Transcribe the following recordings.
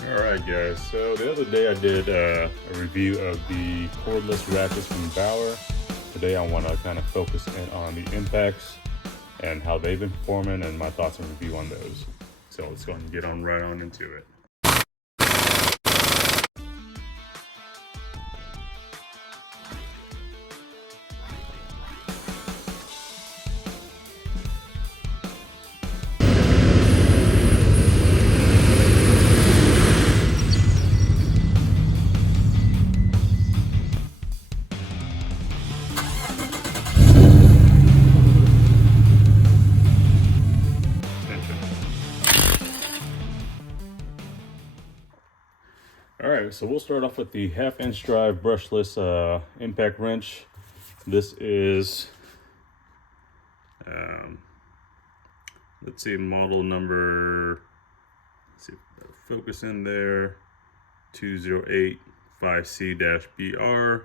Alright guys, so the other day I did a review of the cordless ratchets from Bauer. Today I want to kind of focus in on the impacts and how they've been performing and my thoughts and review on those. So let's go and get on right on into it. Alright, so we'll start off with the 1/2-inch drive brushless impact wrench. This is, let's see, model number, let's see, focus in there, 2085C-BR.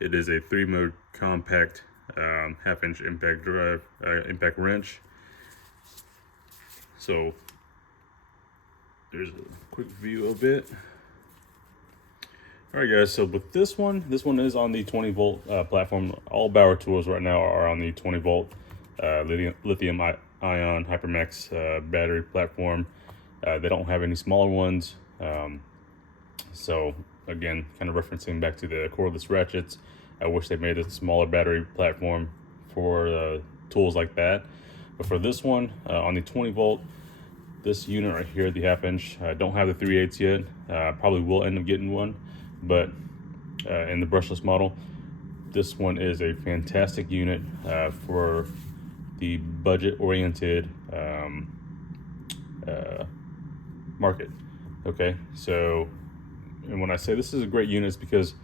It is a 3-mode compact 1/2-inch impact drive, impact wrench. So there's a quick view of it. All right, guys. So with this one is on the 20-volt platform. All Bauer tools right now are on the 20-volt lithium-ion Hypermax battery platform. They don't have any smaller ones. So again, kind of referencing back to the cordless ratchets, I wish they made a smaller battery platform for tools like that. But for this one, on the 20-volt, this unit right here, the 1/2-inch, I don't have the 3/8 yet. Probably will end up getting one, but in the brushless model, this one is a fantastic unit for the budget-oriented market. Okay, so, and when I say this is a great unit, it's because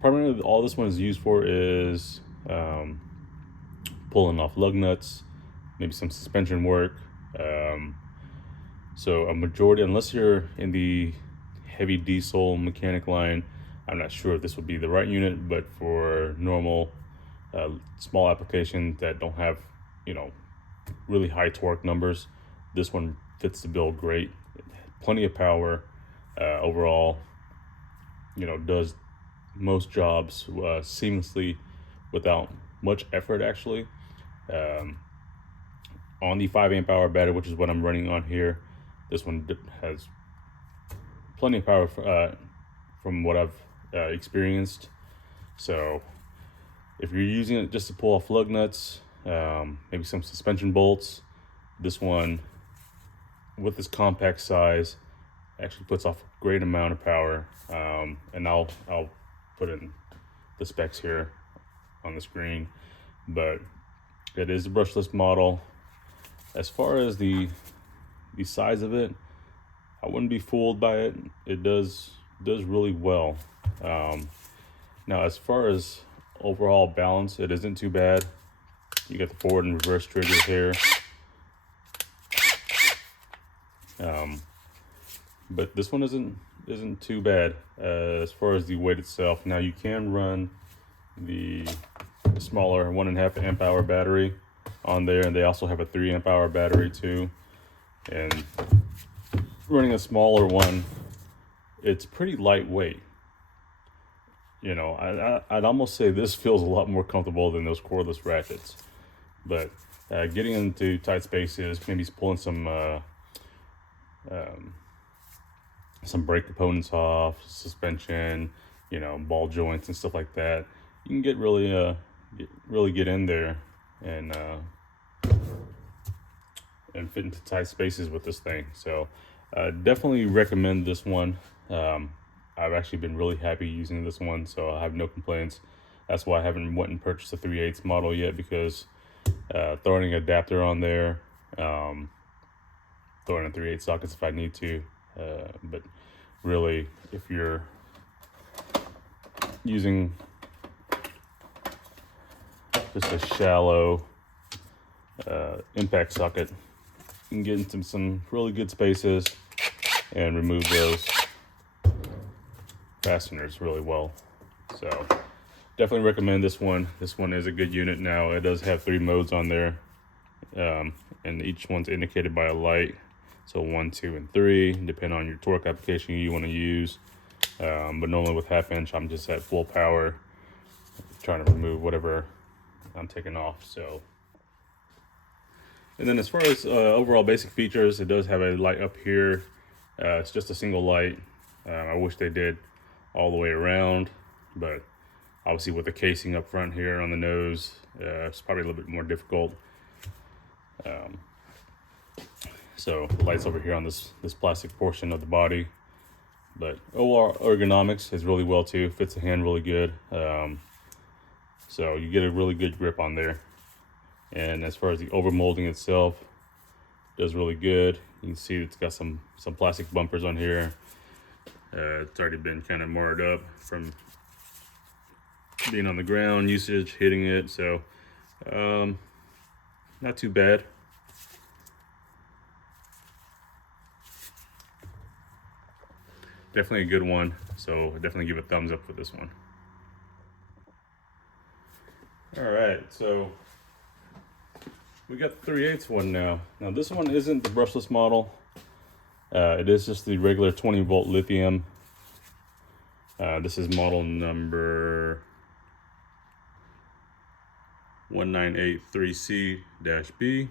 primarily all this one is used for is pulling off lug nuts, maybe some suspension work. So a majority, unless you're in the heavy diesel mechanic line, I'm not sure if this would be the right unit, but for normal small applications that don't have, really high torque numbers, this one fits the bill great. Plenty of power overall, does most jobs seamlessly without much effort actually. On the 5 amp hour battery, which is what I'm running on here, this one has plenty of power from what I've experienced. So if you're using it just to pull off lug nuts, maybe some suspension bolts, this one with this compact size actually puts off a great amount of power. And I'll put in the specs here on the screen, but it is a brushless model. As far as the size of it, I wouldn't be fooled by it. It does really well. Now, as far as overall balance, it isn't too bad. You got the forward and reverse triggers here. But this one isn't too bad as far as the weight itself. Now you can run the smaller 1.5 amp hour battery on there, and they also have a 3 amp hour battery too. And running a smaller one, it's pretty lightweight. I'd almost say this feels a lot more comfortable than those cordless ratchets. But getting into tight spaces, maybe pulling some brake components off, suspension, ball joints and stuff like that, you can get really get in there and fit into tight spaces with this thing. So definitely recommend this one. I've actually been really happy using this one, so I have no complaints. That's why I haven't went and purchased a 3/8 model yet, because throwing an adapter on there, throwing in 3/8 sockets if I need to, but really if you're using just a shallow impact socket, you can get into some really good spaces and remove those fasteners really well. So definitely recommend this one. This one is a good unit. Now it does have 3 modes on there, and each one's indicated by a light. So 1, 2, and 3, depending on your torque application you want to use. But normally with 1/2 inch, I'm just at full power, trying to remove whatever I'm taking off. So, and then as far as overall basic features, it does have a light up here. It's just a single light. I wish they did all the way around, but obviously with the casing up front here on the nose, it's probably a little bit more difficult. So the light's over here on this plastic portion of the body. But overall ergonomics is really well too. Fits the hand really good. So you get a really good grip on there. And as far as the overmolding itself, does really good. You can see it's got some plastic bumpers on here. It's already been kind of marred up from being on the ground, usage, hitting it. So not too bad. Definitely a good one. So definitely give a thumbs up for this one. All right, so we got the 3/8 one now. Now this one isn't the brushless model. It is just the regular 20-volt lithium. This is model number 1983C-B.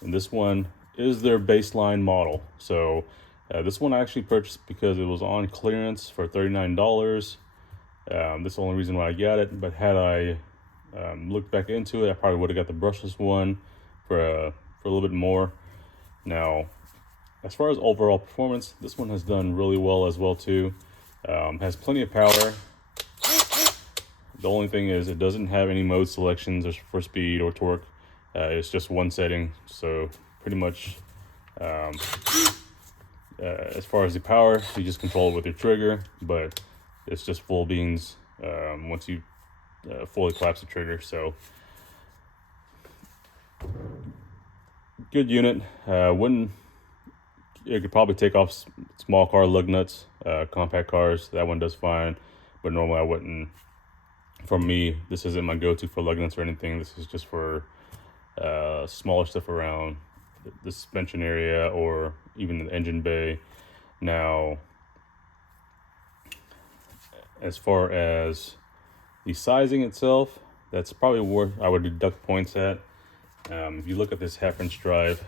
And this one is their baseline model. So this one I actually purchased because it was on clearance for $39. That's the only reason why I got it. But had I looked back into it, I probably would have got the brushless one for a little bit more. Now, as far as overall performance, this one has done really well as well too. Has plenty of power. The only thing is it doesn't have any mode selections for speed or torque. It's just one setting. So pretty much as far as the power, you just control it with your trigger, but it's just full beans once you fully collapse the trigger. So good unit. It could probably take off small car lug nuts, compact cars. That one does fine, but normally I wouldn't. For me, this isn't my go-to for lug nuts or anything. This is just for smaller stuff around the suspension area or even the engine bay. Now, as far as the sizing itself, that's probably where I would deduct points at. If you look at this 1/2 inch drive,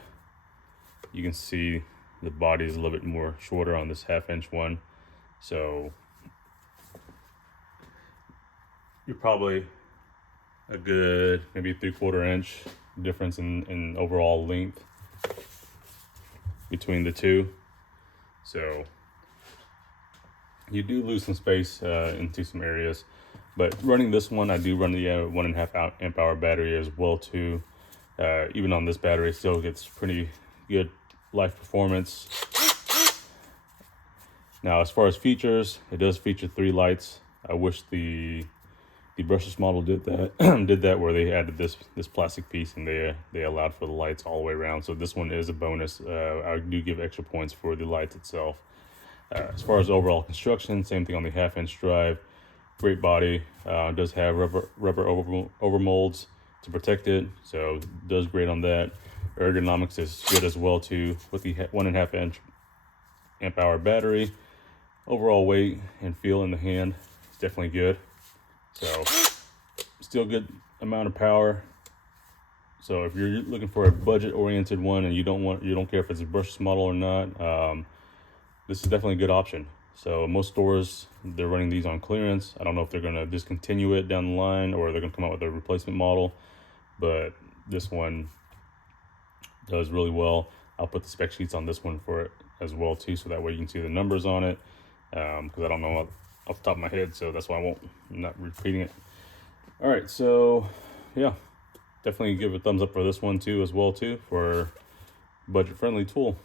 you can see the body is a little bit more shorter on this 1/2 inch one. So you're probably a good maybe 3/4 inch difference in overall length between the two. So you do lose some space into some areas. But running this one, I do run the 1.5 amp hour battery as well too. Even on this battery, it still gets pretty good life performance. Now, as far as features, it does feature 3 lights. I wish the brushless model did that did that where they added this plastic piece and they allowed for the lights all the way around. So this one is a bonus. I do give extra points for the lights itself. As far as overall construction, same thing on the 1/2 inch drive. Great body. Does have rubber over molds to protect it, so it does great on that. Ergonomics is good as well too with the 1.5 inch amp hour battery. Overall weight and feel in the hand is definitely good. So still good amount of power. So if you're looking for a budget oriented one and you don't care if it's a brushless model or not, this is definitely a good option. So most stores, they're running these on clearance. I don't know if they're going to discontinue it down the line or they're going to come out with a replacement model, but this one does really well. I'll put the spec sheets on this one for it as well too, so that way you can see the numbers on it, because I don't know off the top of my head, so that's why I'm not repeating it. All right, so yeah, definitely give a thumbs up for this one too as well too, for budget friendly tool.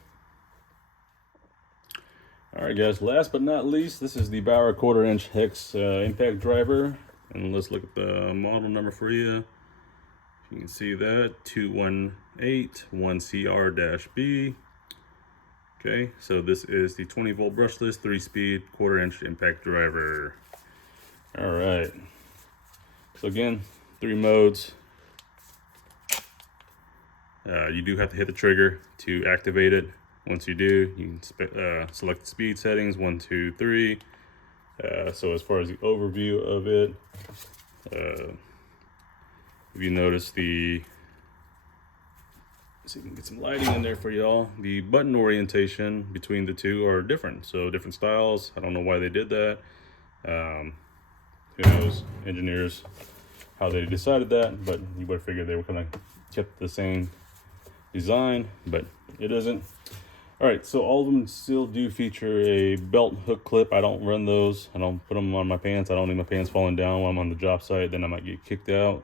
All right, guys, last but not least, this is the Bauer 1/4 inch hex impact driver. And let's look at the model number for you. You can see that, 2181CR-B. Okay, so this is the 20-volt brushless, 3-speed, 1/4 inch impact driver. All right. So again, 3 modes. You do have to hit the trigger to activate it. Once you do, you can select the speed settings, 1, 2, 3. So as far as the overview of it, if you notice so you can get some lighting in there for y'all. The button orientation between the two are different, so different styles. I don't know why they did that. Who knows, engineers, how they decided that, but you would figure they were kind of kept the same design, but it isn't. All right, so all of them still do feature a belt hook clip. I don't run those. I don't put them on my pants. I don't need my pants falling down while I'm on the job site. Then I might get kicked out.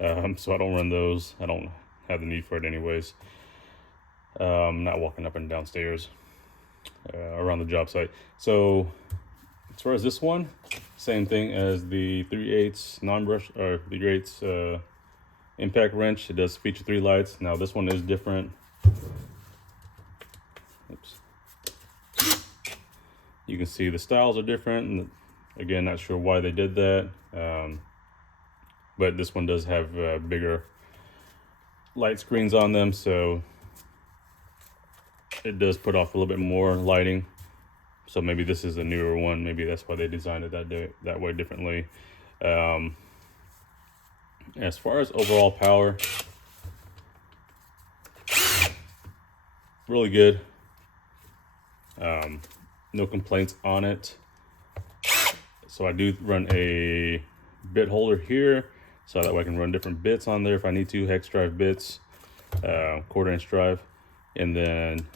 So I don't run those. I don't have the need for it anyways. I'm not walking up and down stairs around the job site. So as far as this one, same thing as the 3/8 non-brush or 3/8 impact wrench. It does feature 3 lights. Now this one is different. Oops. You can see the styles are different, and again, not sure why they did that. But this one does have bigger light screens on them, so it does put off a little bit more lighting. So maybe this is a newer one. Maybe that's why they designed it that way differently. As far as overall power, really good. No complaints on it. So I do run a bit holder here, so that way I can run different bits on there if I need to, hex drive bits, 1/4-inch drive. And then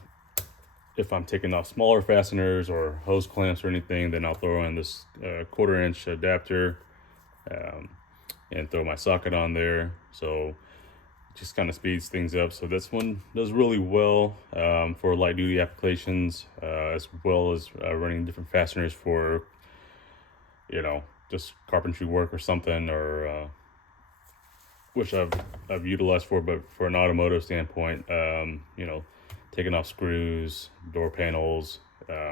if I'm taking off smaller fasteners or hose clamps or anything, then I'll throw in this 1/4-inch adapter and throw my socket on there. So just kind of speeds things up. So this one does really well for light duty applications, as well as running different fasteners for, just carpentry work or something, or which I've utilized for, but for an automotive standpoint, taking off screws, door panels,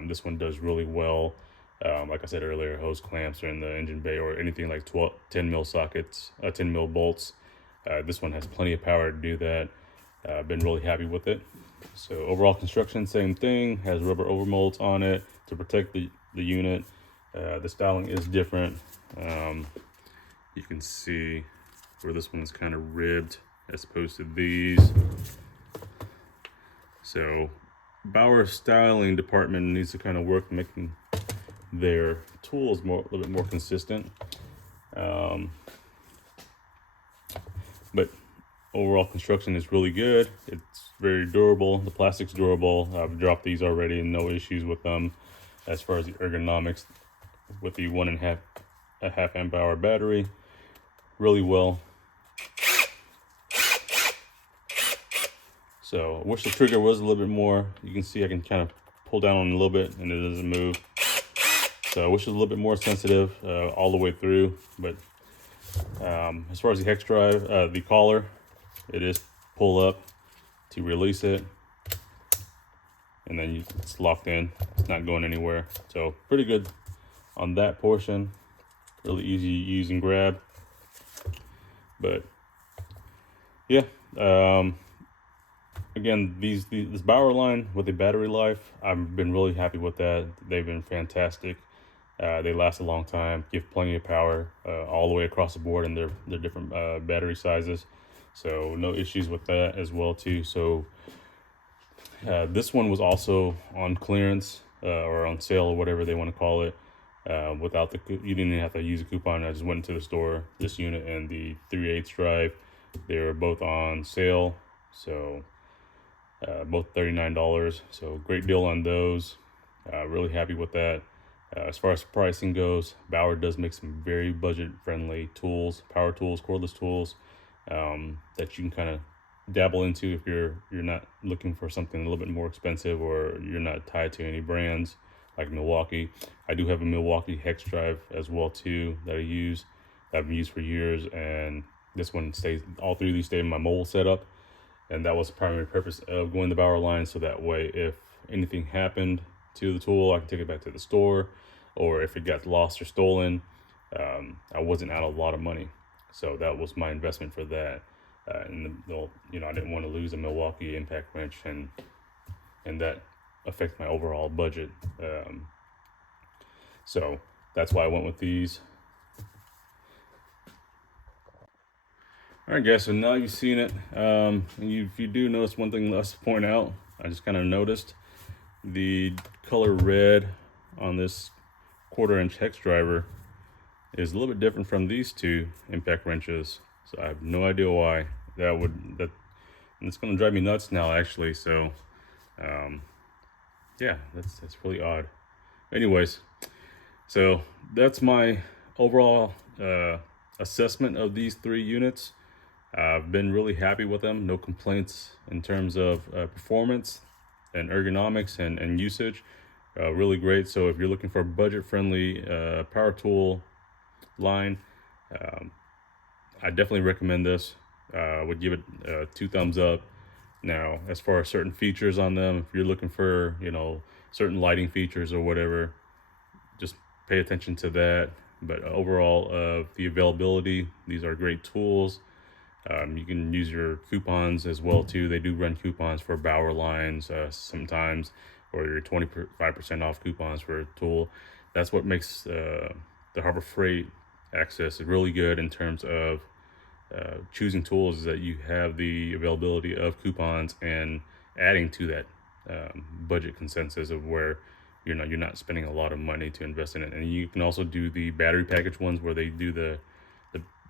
this one does really well. Like I said earlier, hose clamps are in the engine bay or anything like 10 mil sockets, 10 mil bolts. This one has plenty of power to do that. I've been really happy with it. So overall construction, same thing, has rubber overmolds on it to protect the unit. The styling is different. You can see where this one is kind of ribbed as opposed to these. So Bauer styling department needs to kind of work making their tools a little bit more consistent. But overall construction is really good. It's very durable. The plastic's durable. I've dropped these already and no issues with them. As far as the ergonomics, with the 1.5 amp hour battery, really well. So I wish the trigger was a little bit more. You can see I can kind of pull down on it a little bit and it doesn't move. So I wish it was a little bit more sensitive all the way through. But as far as the hex drive, the collar, it is pull up to release it. And then it's locked in. It's not going anywhere. So pretty good on that portion. Really easy to use and grab. But yeah, again, this Bauer line with the battery life, I've been really happy with that. They've been fantastic. They last a long time, give plenty of power all the way across the board in their different battery sizes. So no issues with that as well too. So this one was also on clearance or on sale or whatever they want to call it. Without you didn't even have to use a coupon. I just went into the store. This unit and the 3/8 drive, they were both on sale. So both $39. So great deal on those. Really happy with that. As far as pricing goes, Bauer does make some very budget-friendly tools, power tools, cordless tools that you can kind of dabble into if you're not looking for something a little bit more expensive or you're not tied to any brands like Milwaukee. I do have a Milwaukee hex drive as well too that I've used for years, and this one all three of these stay in my mobile setup, and that was the primary purpose of going the Bauer line, so that way if anything happened to the tool, I can take it back to the store, or if it got lost or stolen, I wasn't out a lot of money. So that was my investment for that. I didn't want to lose a Milwaukee impact wrench and that affect my overall budget. So that's why I went with these. All right, guys. So now you've seen it. And if you do notice one thing less to point out, I just kind of noticed the color red on this 1/4 inch hex driver is a little bit different from these two impact wrenches. So I have no idea why and it's going to drive me nuts now, actually. So yeah, that's really odd. Anyways, so that's my overall assessment of these 3 units. I've been really happy with them. No complaints in terms of performance and ergonomics and usage. Really great. So if you're looking for a budget-friendly power tool line, I definitely recommend this. Would give it 2 thumbs up. Now, as far as certain features on them, if you're looking for certain lighting features or whatever, just pay attention to that. But overall, the availability, these are great tools. You can use your coupons as well too. They do run coupons for Bauer lines sometimes, or your 25% off coupons for a tool. That's what makes the Harbor Freight access really good in terms of choosing tools, is that you have the availability of coupons and adding to that budget consensus of where you're not spending a lot of money to invest in it. And you can also do the battery package ones where they do the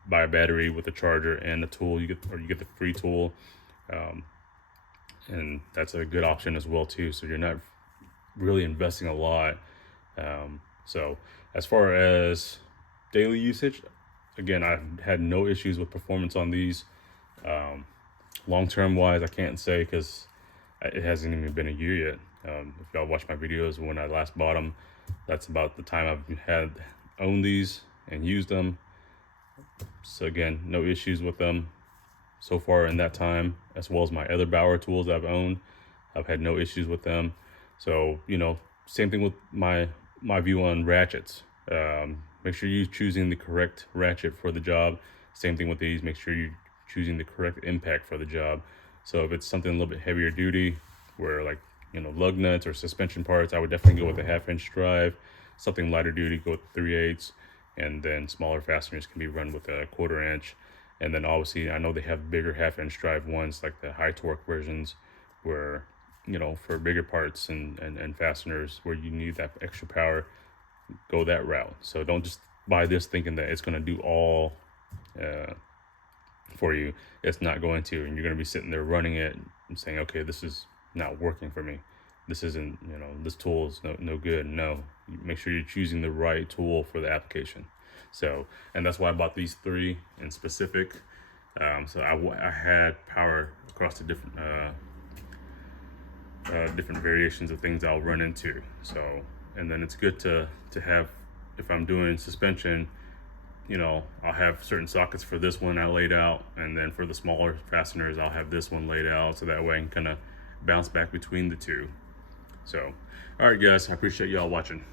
buy a battery with a charger and a tool. You get the free tool, and that's a good option as well too. So you're not really investing a lot. So as far as daily usage, again, I've had no issues with performance on these. Long-term wise, I can't say because it hasn't even been a year yet. If y'all watch my videos when I last bought them, that's about the time I've owned these and used them. So again, no issues with them so far in that time, as well as my other Bauer tools I've owned. I've had no issues with them. So same thing with my view on ratchets. Make sure you're choosing the correct ratchet for the job. Same thing with these. Make sure you're choosing the correct impact for the job. So if it's something a little bit heavier duty, where like lug nuts or suspension parts, I would definitely go with a 1/2 inch drive. Something lighter duty, go with 3/8, and then smaller fasteners can be run with a 1/4 inch. And then obviously I know they have bigger 1/2 inch drive ones, like the high torque versions, where for bigger parts and fasteners where you need that extra power, go that route. So don't just buy this thinking that it's going to do all for you. It's not going to, and you're going to be sitting there running it and saying, okay, this is not working for me. This isn't, this tool is no good. No, make sure you're choosing the right tool for the application. So, and that's why I bought these 3 in specific. So I had power across the different variations of things I'll run into. So, and then it's good to have, if I'm doing suspension, I'll have certain sockets for this one I laid out, and then for the smaller fasteners I'll have this one laid out, so that way I can kind of bounce back between the two. So, all right guys, I appreciate y'all watching.